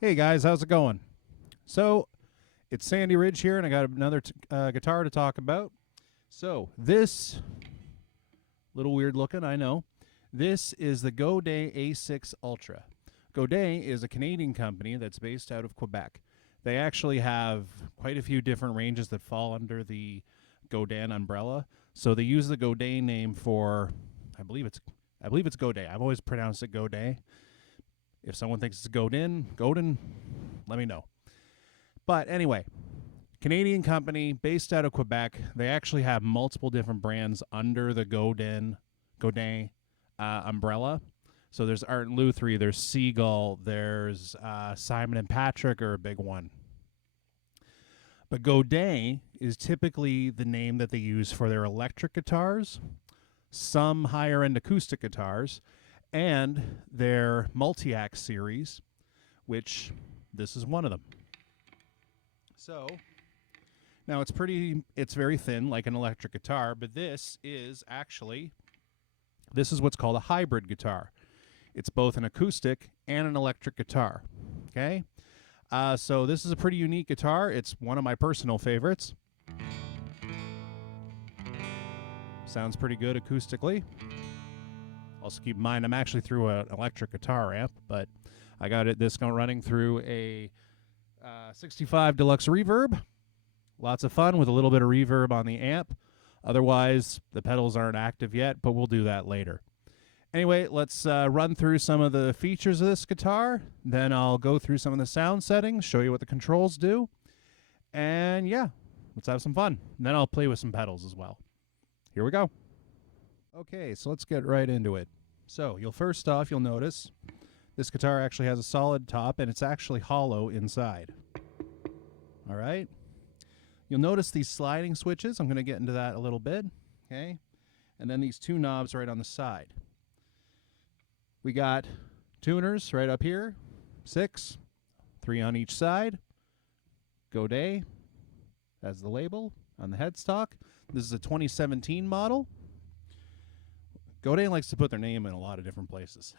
Hey guys, how's it going? So, it's Sandy Ridge here, and I got another guitar to talk about. So, this, little weird looking, I know. This is the Godin A6 Ultra. Godin is a Canadian company that's based out of Quebec. They actually have quite a few different ranges that fall under the Godin umbrella. So they use the Godin name for, I believe it's Godin. I've always pronounced it Godin. If someone thinks it's Godin, let me know. But anyway, Canadian company based out of Quebec. They actually have multiple different brands under the Godin umbrella. So there's Art and Lutherie, there's Seagull, there's Simon and Patrick are a big one. But Godin is typically the name that they use for their electric guitars, some higher end acoustic guitars, and their multi-act series, which this is one of them. So now it's very thin like an electric guitar, but this is what's called a hybrid guitar. It's both an acoustic and an electric guitar. Okay? So this is a pretty unique guitar. It's one of my personal favorites. Sounds pretty good acoustically. Also keep in mind I'm actually through an electric guitar amp, but I got this running through a 65 Deluxe Reverb. Lots of fun with a little bit of reverb on the amp. Otherwise, the pedals aren't active yet, but we'll do that later. Anyway, let's run through some of the features of this guitar. Then I'll go through some of the sound settings, show you what the controls do. And yeah, let's have some fun. And then I'll play with some pedals as well. Here we go. Okay, so let's get right into it. So first off, you'll notice this guitar actually has a solid top, and it's actually hollow inside. All right. You'll notice these sliding switches. I'm going to get into that a little bit. Okay. And then these two knobs right on the side. We got tuners right up here, 6, 3 on each side. Godin as the label on the headstock. This is a 2017 model. Godin likes to put their name in a lot of different places.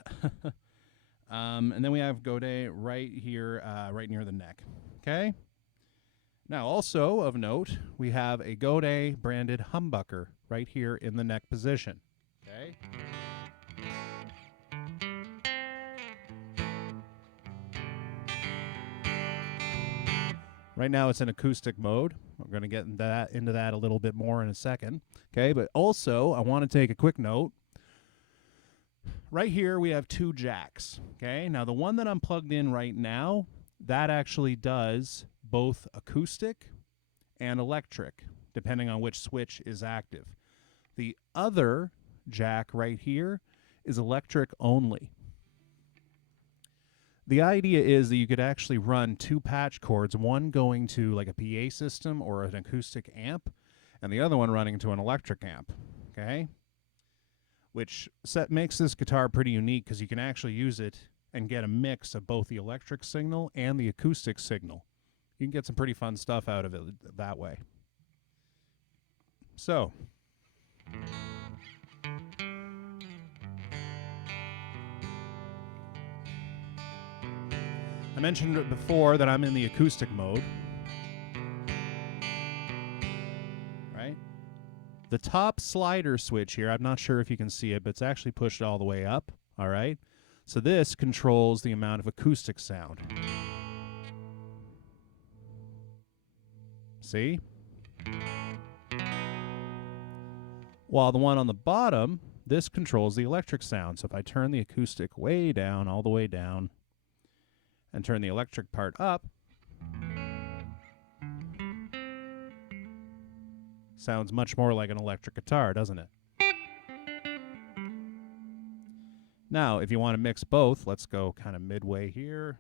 And then we have Godin right here, right near the neck. Okay. Now, also of note, we have a Godin branded humbucker right here in the neck position. Okay. Right now it's in acoustic mode. We're going to get into that a little bit more in a second. Okay, but also I want to take a quick note. Right here we have 2 jacks. Okay, now the one that I'm plugged in right now, that actually does both acoustic and electric, depending on which switch is active. The other jack right here is electric only. The idea is that you could actually run 2 patch cords, one going to like a PA system or an acoustic amp, and the other one running to an electric amp, okay? Which makes this guitar pretty unique because you can actually use it and get a mix of both the electric signal and the acoustic signal. You can get some pretty fun stuff out of it that way. So, I mentioned before that I'm in the acoustic mode. Right? The top slider switch here, I'm not sure if you can see it, but it's actually pushed all the way up. All right? So this controls the amount of acoustic sound. See? While the one on the bottom, this controls the electric sound. So if I turn the acoustic way down, all the way down, and turn the electric part up, sounds much more like an electric guitar, doesn't it? Now, if you want to mix both, let's go kind of midway here,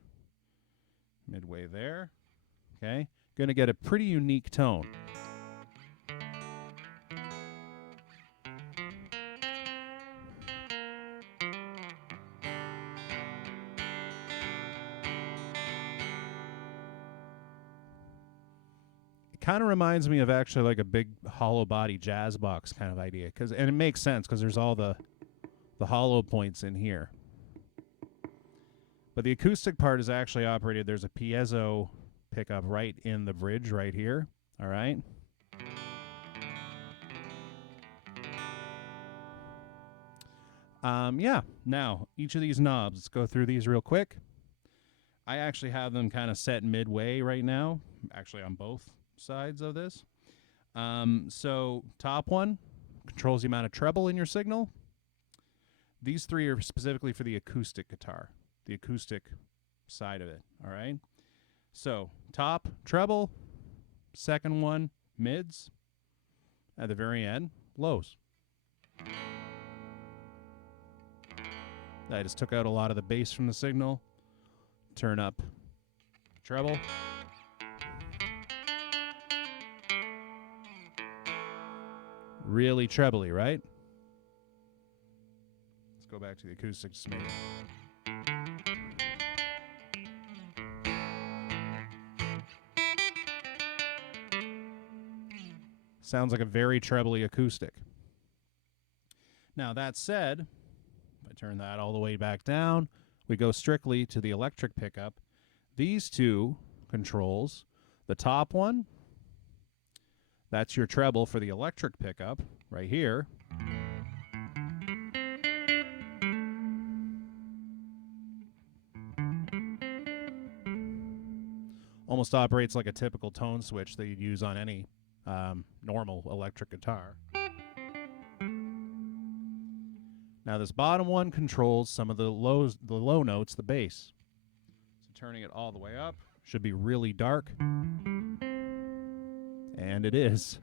midway there. Okay? Going to get a pretty unique tone. Kind of reminds me of actually like a big hollow body jazz box kind of idea, and it makes sense because there's all the hollow points in here. But the acoustic part is actually operated. There's a piezo pickup right in the bridge right here. All right. Yeah. Now, each of these knobs, let's go through these real quick. I actually have them kind of set midway right now, actually on both sides of this. So top one controls the amount of treble in your signal. These three are specifically for the acoustic guitar, the acoustic side of it, all right? So top, treble. Second one, mids. At the very end, lows. I just took out a lot of the bass from the signal. Turn up treble. Really trebly, right? Let's go back to the acoustics maybe. Sounds like a very trebly acoustic. Now, that said, if I turn that all the way back down, we go strictly to the electric pickup. These two controls, the top one, that's your treble for the electric pickup right here. Almost operates like a typical tone switch that you'd use on any normal electric guitar. Now this bottom one controls some of the low notes, the bass. So turning it all the way up should be really dark. And it is.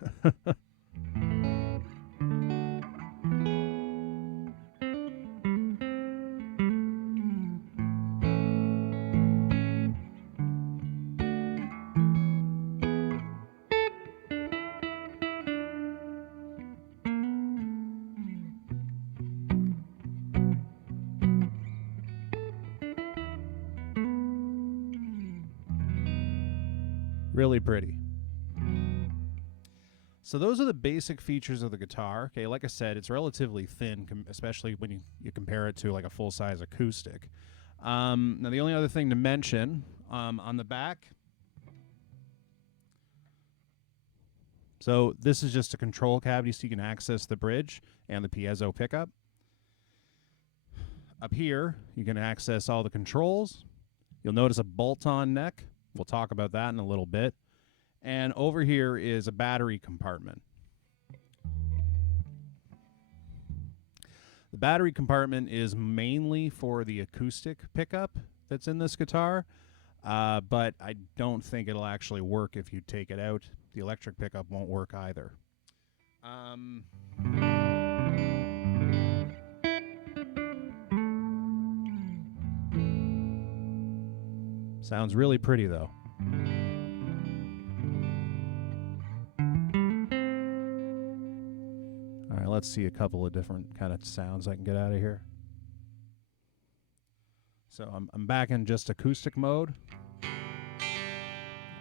Really pretty. So those are the basic features of the guitar. Okay, like I said, it's relatively thin, especially when you compare it to like a full-size acoustic. Now the only other thing to mention on the back, so this is just a control cavity so you can access the bridge and the piezo pickup. Up here, you can access all the controls. You'll notice a bolt-on neck. We'll talk about that in a little bit. And over here is a battery compartment. The battery compartment is mainly for the acoustic pickup that's in this guitar, but I don't think it'll actually work if you take it out. The electric pickup won't work either. Sounds really pretty, though. All right, let's see a couple of different kind of sounds I can get out of here. So I'm back in just acoustic mode.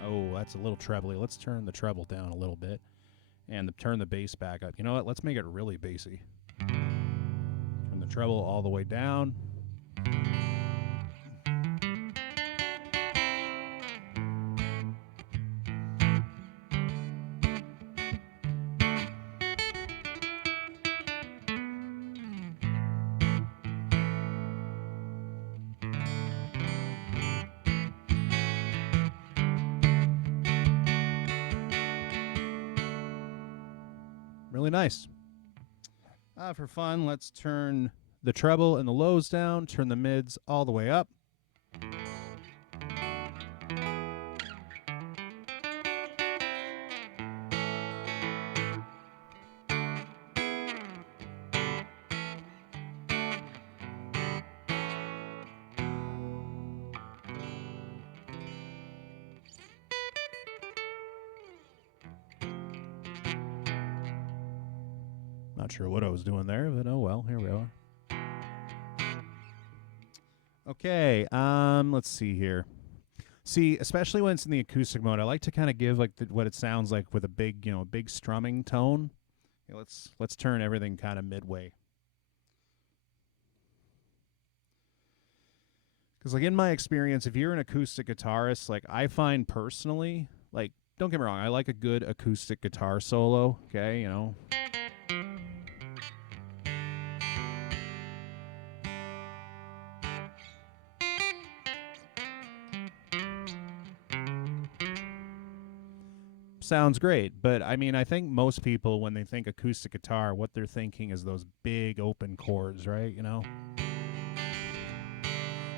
Oh, that's a little trebly. Let's turn the treble down a little bit and turn the bass back up. You know what? Let's make it really bassy. Turn the treble all the way down. Really nice. For fun, let's turn the treble and the lows down, turn the mids all the way up. Not sure what I was doing there, but oh well, here we are. Okay, let's see here. See, especially when it's in the acoustic mode, I like to kind of give like what it sounds like with a big, big strumming tone. Okay, let's turn everything kind of midway. Because, like, in my experience, if you're an acoustic guitarist, like, I find personally, like, don't get me wrong, I like a good acoustic guitar solo, okay, you know. Sounds great, but I mean, I think most people, when they think acoustic guitar, what they're thinking is those big open chords, right? You know?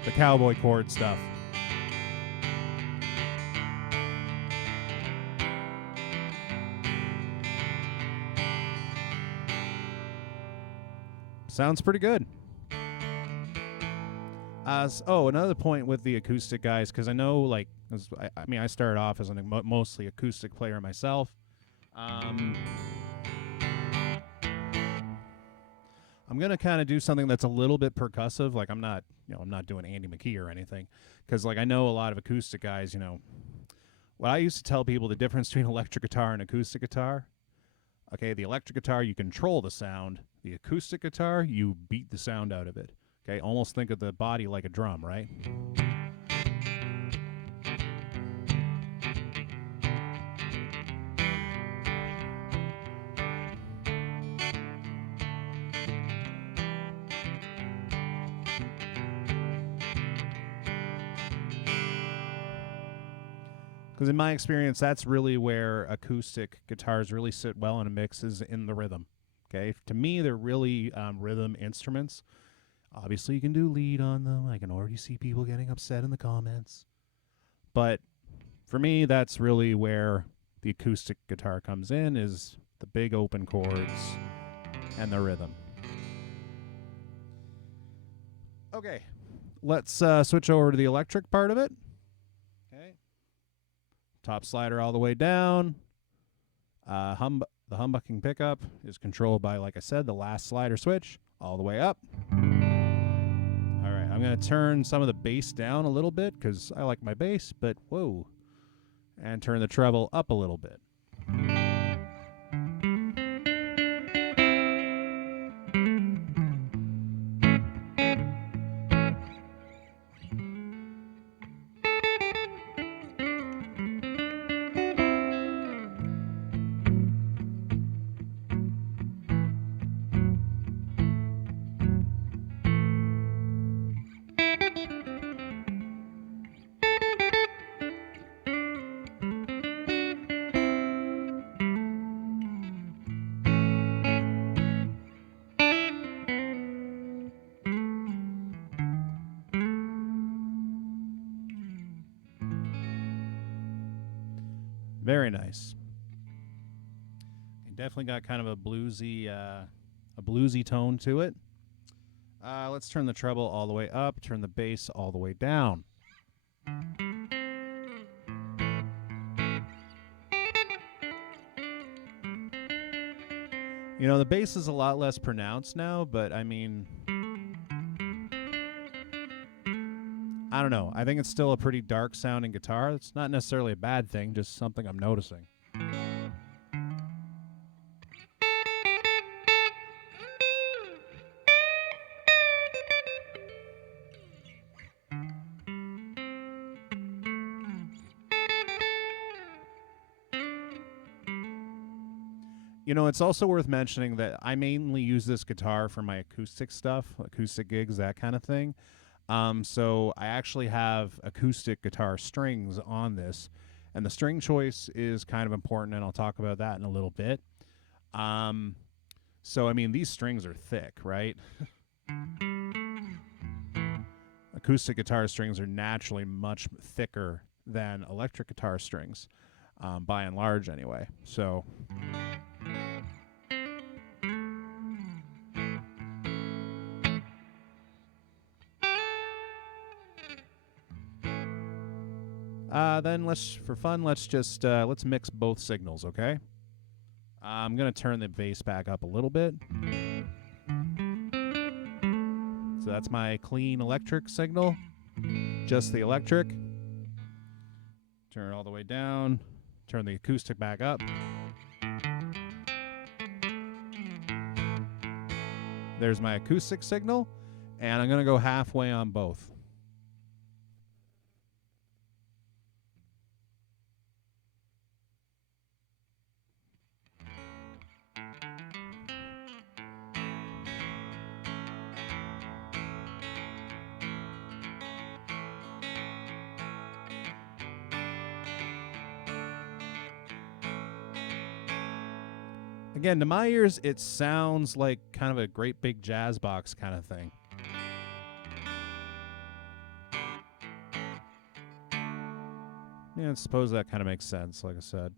The cowboy chord stuff. Sounds pretty good. Another point with the acoustic guys, because I know, like, I mean, I started off as a mostly acoustic player myself. I'm gonna kind of do something that's a little bit percussive. Like, I'm not doing Andy McKee or anything, because, like, I know a lot of acoustic guys. You know, what I used to tell people, the difference between electric guitar and acoustic guitar. Okay, the electric guitar, you control the sound. The acoustic guitar, you beat the sound out of it. Okay, almost think of the body like a drum, right? Because in my experience, that's really where acoustic guitars really sit well in a mix, is in the rhythm. Okay, to me, they're really rhythm instruments. Obviously, you can do lead on them. I can already see people getting upset in the comments. But for me, that's really where the acoustic guitar comes in, is the big open chords and the rhythm. Okay, let's switch over to the electric part of it. Okay. Top slider all the way down. The humbucking pickup is controlled by, like I said, the last slider switch all the way up. All right, I'm going to turn some of the bass down a little bit because I like my bass, but whoa. And turn the treble up a little bit. Very nice. It definitely got kind of a bluesy tone to it. Let's turn the treble all the way up, turn the bass all the way down. You know, the bass is a lot less pronounced now, but I mean, I don't know. I think it's still a pretty dark sounding guitar. It's not necessarily a bad thing, just something I'm noticing. You know, it's also worth mentioning that I mainly use this guitar for my acoustic stuff, acoustic gigs, that kind of thing. So I actually have acoustic guitar strings on this, and the string choice is kind of important, and I'll talk about that in a little bit. So, I mean, these strings are thick, right? Acoustic guitar strings are naturally much thicker than electric guitar strings, by and large anyway. So... then let's mix both signals, okay? I'm gonna turn the bass back up a little bit. So that's my clean electric signal, just the electric. Turn it all the way down, turn the acoustic back up. There's my acoustic signal, and I'm gonna go halfway on both. Again, to my ears, it sounds like kind of a great big jazz box kind of thing. Yeah, I suppose that kind of makes sense, like I said,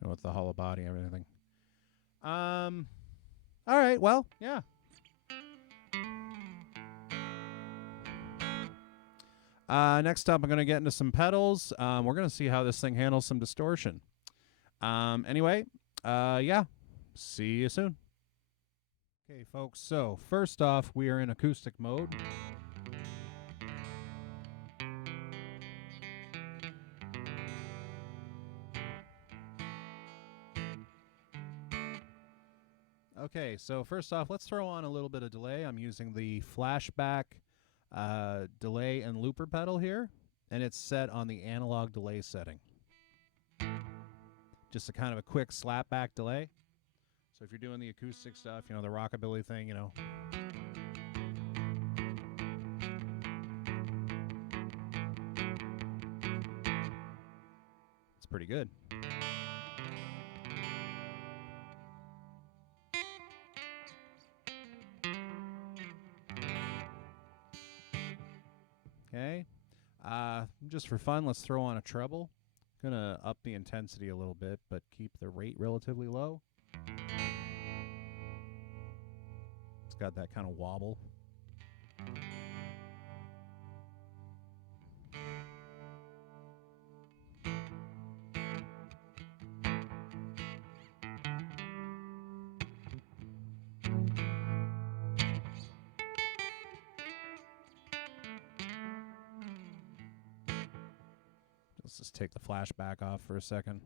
you know, with the hollow body and everything. All right, well, yeah. Next up, I'm going to get into some pedals. We're going to see how this thing handles some distortion. Anyway, yeah, see you soon. Okay, folks, so first off, we are in acoustic mode. Okay, so first off, let's throw on a little bit of delay. I'm using the flashback delay and looper pedal here, and it's set on the analog delay setting. Just a kind of a quick slapback delay. So if you're doing the acoustic stuff, you know, the rockabilly thing, you know. It's pretty good. Okay. Just for fun, let's throw on a treble. Gonna up the intensity a little bit, but keep the rate relatively low. It's got that kind of wobble. Let's just take the flashback off for a second.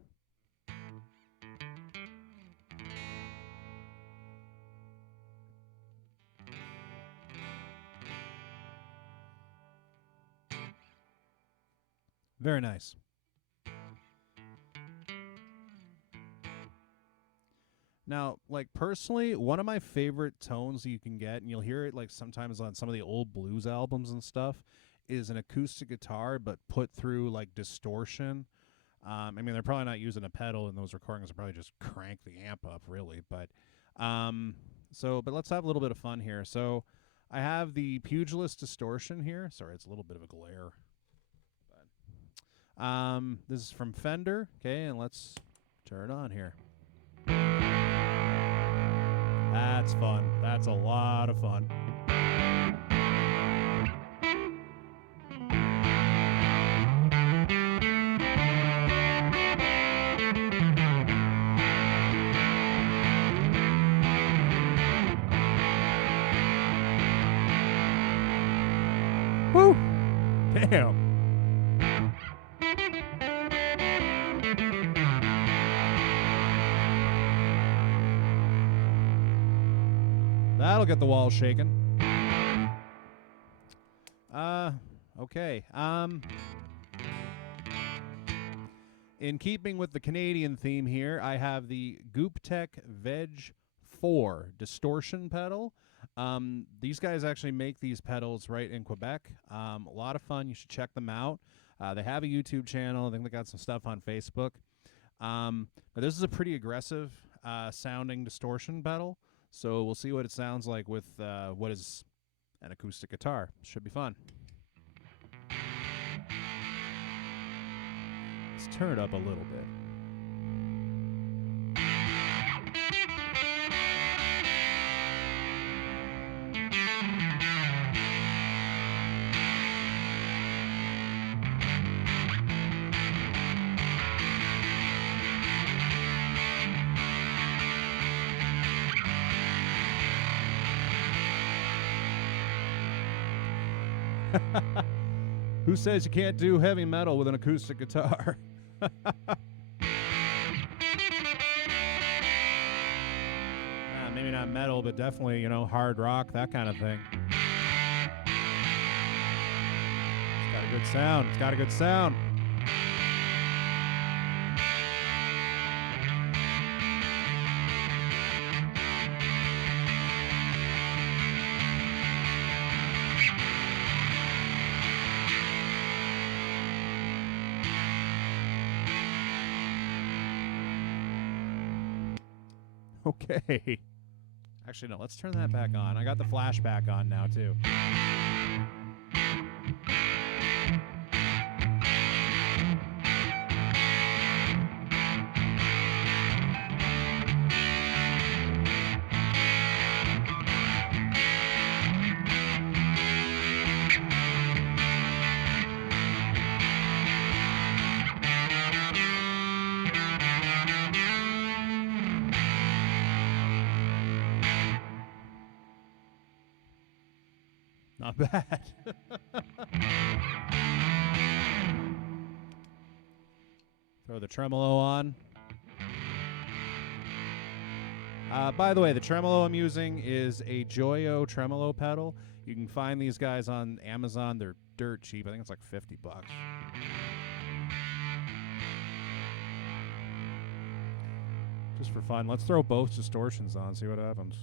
Very nice. Now, like personally, one of my favorite tones you can get, and you'll hear it like sometimes on some of the old blues albums and stuff, is an acoustic guitar, but put through like distortion. I mean, they're probably not using a pedal in those recordings. They're probably just crank the amp up, really. But but let's have a little bit of fun here. So I have the Pugilist distortion here. Sorry, it's a little bit of a glare. But, this is from Fender. Okay, and let's turn it on here. That's fun. That's a lot of fun. Woo! Damn. That'll get the walls shaking. Okay. In keeping with the Canadian theme here, I have the GoopTech Veg 4 distortion pedal. These guys actually make these pedals right in Quebec. A lot of fun. You should check them out. They have a YouTube channel. I think they got some stuff on Facebook. But this is a pretty aggressive sounding distortion pedal. So we'll see what it sounds like with what is an acoustic guitar. Should be fun. Let's turn it up a little bit. Who says you can't do heavy metal with an acoustic guitar? Maybe not metal, but definitely, you know, hard rock, that kind of thing. It's got a good sound. It's got a good sound. Okay. Actually, no, let's turn that back on. I got the flashback on now, too. Not bad. Throw the tremolo on. By the way, the tremolo I'm using is a Joyo tremolo pedal. You can find these guys on Amazon. They're dirt cheap. I think it's like $50. Just for fun. Let's throw both distortions on, see what happens.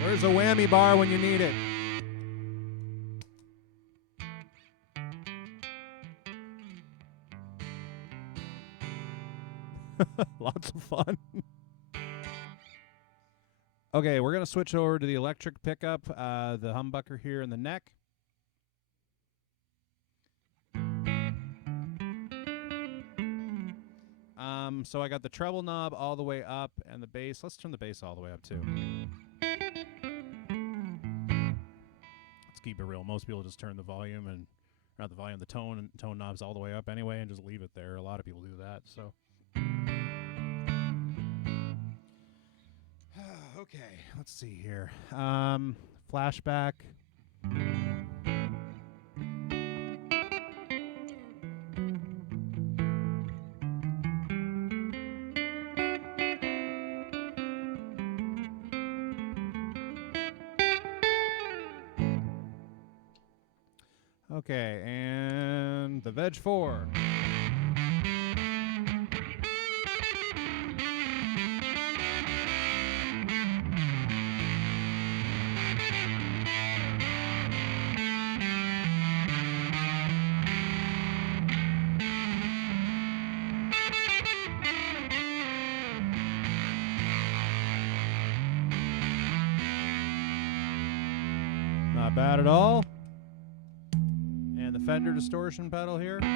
Where's a whammy bar when you need it? Lots of fun. Okay, we're going to switch over to the electric pickup, the humbucker here in the neck. So I got the treble knob all the way up and the bass. Let's turn the bass all the way up too. Let's keep it real. Most people just turn the volume and not the volume, the tone knobs all the way up anyway and just leave it there. A lot of people do that. So okay, let's see here. Flashback. Okay, and the Veg 4. Not bad at all. And the Fender distortion pedal here. I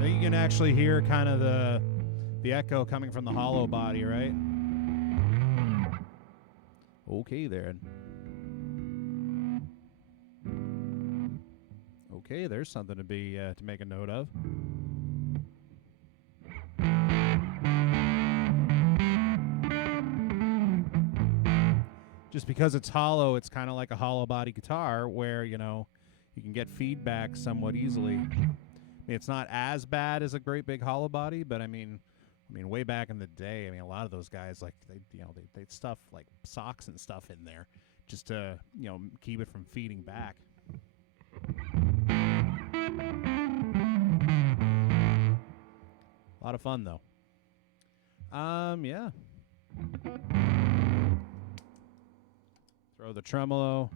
think you can actually hear kind of the echo coming from the hollow body, right? Okay, there. Okay, there's something to be to make a note of. Just because it's hollow, it's kind of like a hollow body guitar where, you know, you can get feedback somewhat easily. I mean, it's not as bad as a great big hollow body, but I mean, way back in the day, I mean, a lot of those guys, like, they'd stuff like socks and stuff in there just to, you know, keep it from feeding back. A lot of fun, though. Yeah. Throw the tremolo.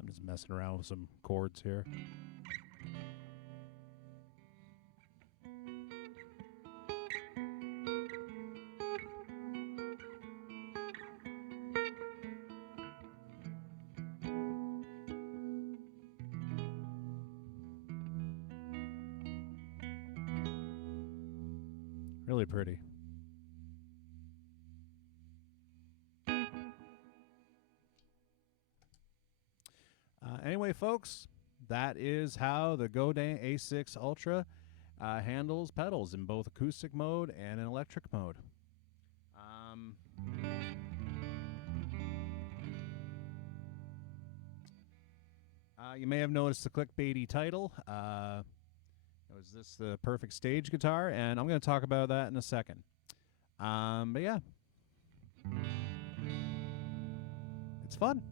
I'm just messing around with some chords here. really pretty. Anyway, folks, that is how the Godin A6 Ultra handles pedals in both acoustic mode and in electric mode. You may have noticed the clickbaity title. Was this the perfect stage guitar? And I'm going to talk about that in a second. But yeah, it's fun.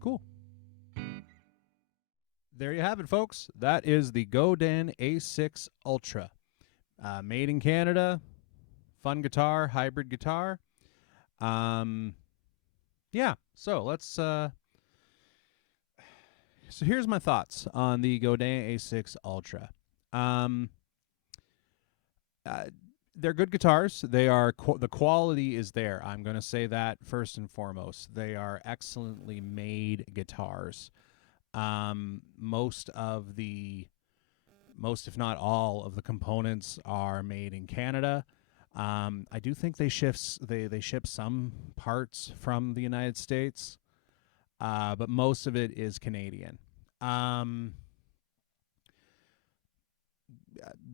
Cool. There you have it, folks. That is the Godin A6 Ultra. Made in Canada. Fun guitar, hybrid guitar. Yeah, so let's... so here's my thoughts on the Godin A6 Ultra. They're good guitars. They are the quality is there. I'm going to say that first and foremost. They are excellently made guitars. Most, if not all, of the components are made in Canada. I do think they ship some parts from the United States, but most of it is Canadian. The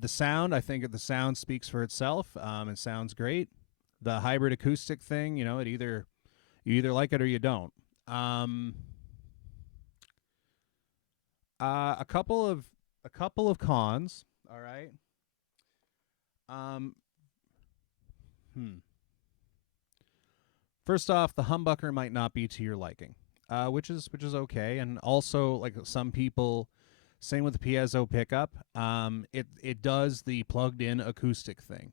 sound, I think the sound speaks for itself. It sounds great. The hybrid acoustic thing, you either like it or you don't. A couple of cons. All right. First off, the humbucker might not be to your liking, which is okay. And also, like some people, same with the piezo pickup. It does the plugged-in acoustic thing.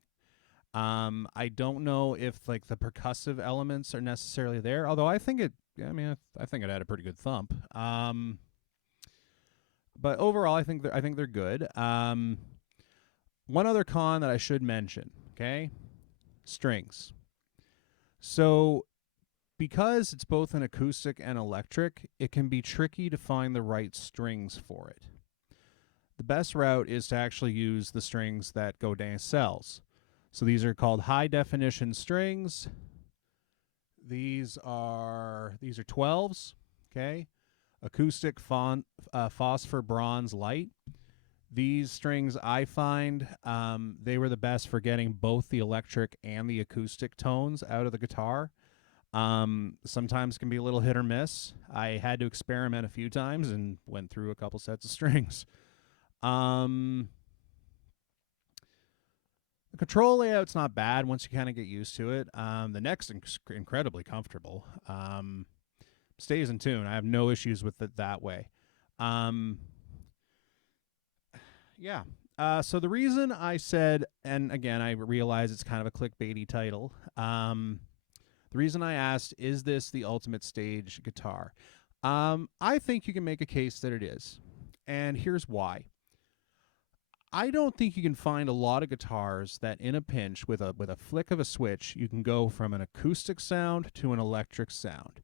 I don't know if like the percussive elements are necessarily there. Although I think it had a pretty good thump. But overall, I think they're good. One other con that I should mention, okay? Strings. So because it's both an acoustic and electric, it can be tricky to find the right strings for it. The best route is to actually use the strings that Godin sells. So these are called high definition strings. These are 12s, okay? Acoustic phosphor bronze light. These strings, I find, they were the best for getting both the electric and the acoustic tones out of the guitar. Sometimes can be a little hit or miss. I had to experiment a few times and went through a couple sets of strings. The control layout's not bad once you kind of get used to it. The neck's incredibly comfortable. Stays in tune. I have no issues with it that way. Yeah. So the reason I said, and again, I realize it's kind of a clickbaity title. The reason I asked, is this the ultimate stage guitar? I think you can make a case that it is. And here's why. I don't think you can find a lot of guitars that in a pinch, with a flick of a switch, you can go from an acoustic sound to an electric sound.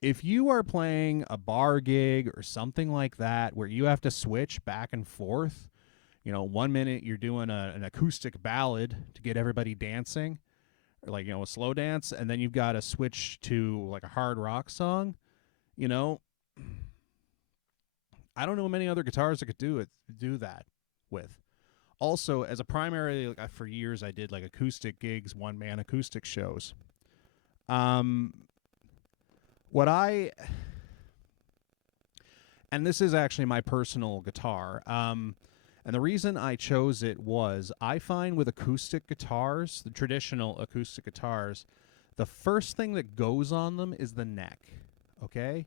If you are playing a bar gig or something like that where you have to switch back and forth, 1 minute you're doing an acoustic ballad to get everybody dancing, or like, a slow dance, and then you've got to switch to like a hard rock song, I don't know many other guitars that could do that with. Also, as a primary, for years I did like acoustic gigs, one-man acoustic shows. And this is actually my personal guitar. And the reason I chose it was I find with acoustic guitars, the traditional acoustic guitars, the first thing that goes on them is the neck. Okay?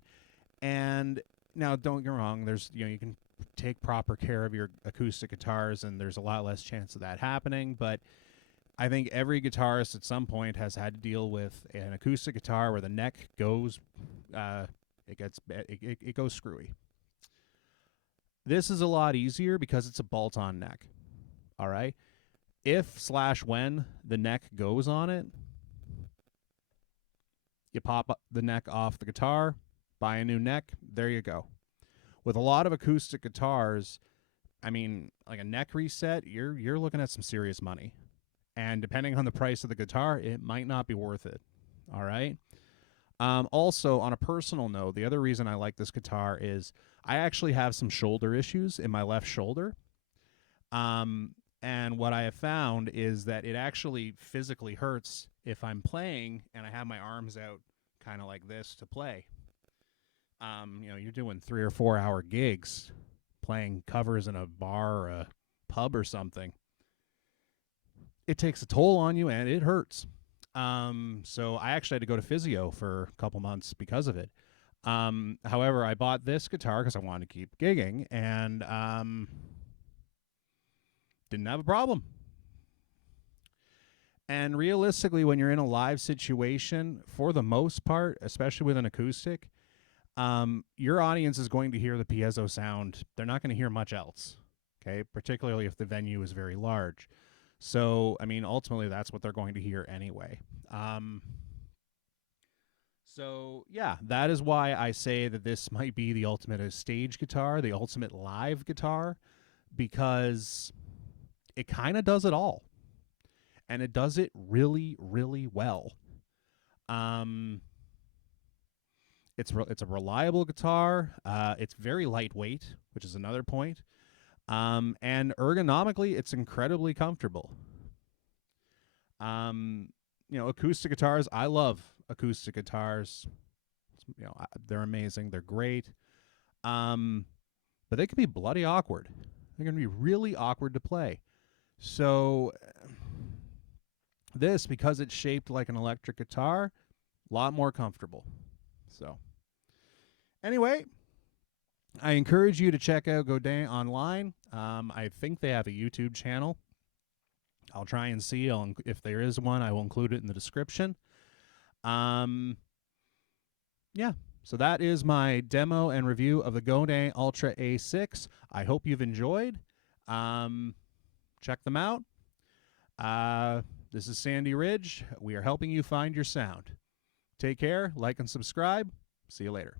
And now don't get me wrong, there's, you can take proper care of your acoustic guitars and there's a lot less chance of that happening, but I think every guitarist at some point has had to deal with an acoustic guitar where the neck goes, it goes screwy. This is a lot easier because it's a bolt-on neck. All right. If/when the neck goes on it, you pop the neck off the guitar, buy a new neck. There you go. with a lot of acoustic guitars, I mean, like a neck reset, you're looking at some serious money. And depending on the price of the guitar, it might not be worth it. All right? Also, on a personal note, the other reason I like this guitar is I actually have some shoulder issues in my left shoulder. And what I have found is that it actually physically hurts if I'm playing and I have my arms out kind of like this to play. You're doing 3 or 4 hour gigs playing covers in a bar or a pub or something. It takes a toll on you and it hurts. So I actually had to go to physio for a couple months because of it. However, I bought this guitar because I wanted to keep gigging and didn't have a problem. And realistically, when you're in a live situation, for the most part, especially with an acoustic, your audience is going to hear the piezo sound. They're not going to hear much else, okay? Particularly if the venue is very large. So, I mean, ultimately, that's what they're going to hear anyway. So, yeah, that is why I say that this might be the ultimate stage guitar, the ultimate live guitar, because it kind of does it all. And it does it really, really well. It's a reliable guitar. It's very lightweight, which is another point. And ergonomically, it's incredibly comfortable. Acoustic guitars, I love acoustic guitars. They're amazing. They're great. But they can be bloody awkward. They're going to be really awkward to play. So this, because it's shaped like an electric guitar, a lot more comfortable. So anyway, I encourage you to check out Godin online. I think they have a YouTube channel. I'll try and see. If there is one, I will include it in the description. Yeah. So that is my demo and review of the Godin Ultra A6. I hope you've enjoyed. Check them out. This is Sandy Ridge. We are helping you find your sound. Take care, like and subscribe. See you later.